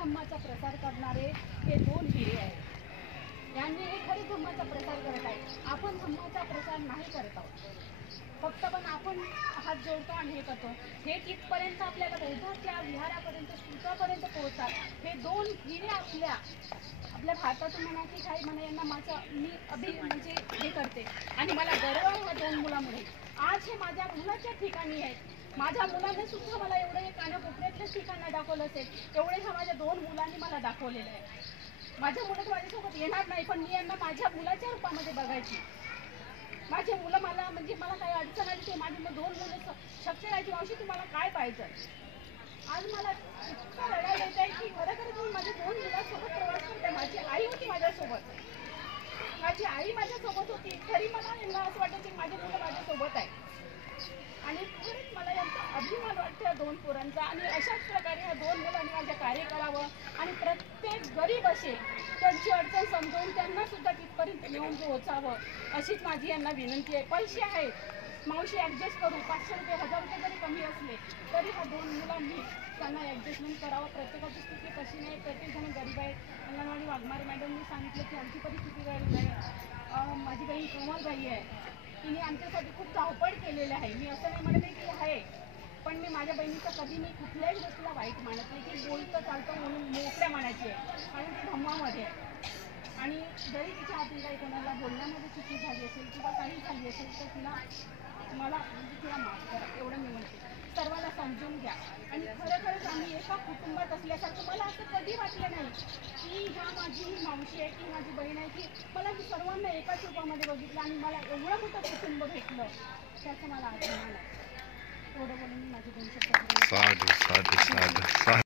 धम्माचा प्रसार करणारे हे दोन हिरे आहेत। यांनी हे खरे धम्माचा प्रसार करत आहे। आपण धम्माचा प्रसार नाही करत आहोत, फक्त पण आपण हात जोडतो आणि हे करतो। हे कितपर्यंत आपल्याला बौद्धाच्या विहारापर्यंत स्तूपापर्यंत पोहोचतात। हे दोन हिरे आपल्या भारतातून म्हणा की काही म्हणा, यांना मी म्हणजे हे करते आणि मला गर्व आहे ह्या दोन मुलामुळे। आज हे माझ्या मुलाच्या ठिकाणी आहेत। माझ्या मुलाने सुद्धा मला एवढं हे कानाकोपऱ्यातल्या ठिकाणं दाखवलं असेल, एवढे ह्या माझ्या दोन मुलांनी मला दाखवलेलं आहे। माझ्या मुलं तर माझ्यासोबत येणार नाही, पण मी यांना माझ्या मुलाच्या रूपामध्ये बघायची। माझे मुलं मला काही अडचण आली ते माझी दोन मुलं शक्य राहायची, मावशी तुम्हाला काय पाहिजे। आज मला इतका रडायला येत आहे की खरंखरच मी माझ्या दोन मुलांसोबत प्रवास करते। माझी आई होती माझ्यासोबत, माझी आई माझ्यासोबत होती। तरी मला यांना असं वाटतं की माझे मुलं माझ्यासोबत आहे आणि खरंच मला यांचा अभिमान वाटतो या दोन पोरांचा। आणि अशाच प्रकारे ह्या दोन मुलांनी माझं कार्य करावं आणि प्रत्येक गरीब असेल त्यांची अडचण समजून त्यांना सुद्धा तिथपर्यंत नेऊन पोहोचावं, अशीच माझी यांना विनंती आहे। पैसे आहेत मावशी, ॲडजस्ट करू, 500 रुपये 1000 रुपये जरी कमी असले तरी ह्या दोन मुलांनी त्यांना ॲडजस्टमेंट करावं। प्रत्येकाची स्थिती कशी नाही, प्रत्येकजण गरीब आहे। अंगणवाडी वाघमारे मॅडमनी सांगितलं की आमची परिस्थिती गरीब आहे। माझी बहीण कोमलबाई आहे, तिने आमच्यासाठी खूप धावपळ केलेली आहे। मी असं नाही म्हणत आहे की आहे, पण मी माझ्या बहिणीचं कधी मी कुठल्याही गोष्टीला वाईट मानत नाही। ती बोलतं चालतं म्हणून मोकळ्या मानायची आहे, कारण ती धम्मामध्ये आहे। आणि जरी तिच्या हातून काही कोणाला बोलण्यामध्ये चुकी झाली असेल किंवा काही झाली असेल तर तिला माफ करा, एवढं मी म्हणते। सर्वांना समजून घ्या आणि खरंखरच आम्ही एका कुटुंबात असल्यासारखं मला असं कधी वाटलं नाही की माझी ही मावशी आहे की माझी बहीण आहे, की मला सर्वांना एकाच रूपामध्ये बघितलं आणि मला एवढं मोठं कुटुंब भेटलं, त्याचं मला अभिमान आहे। एवढं बोलून मी माझे 2 शब्द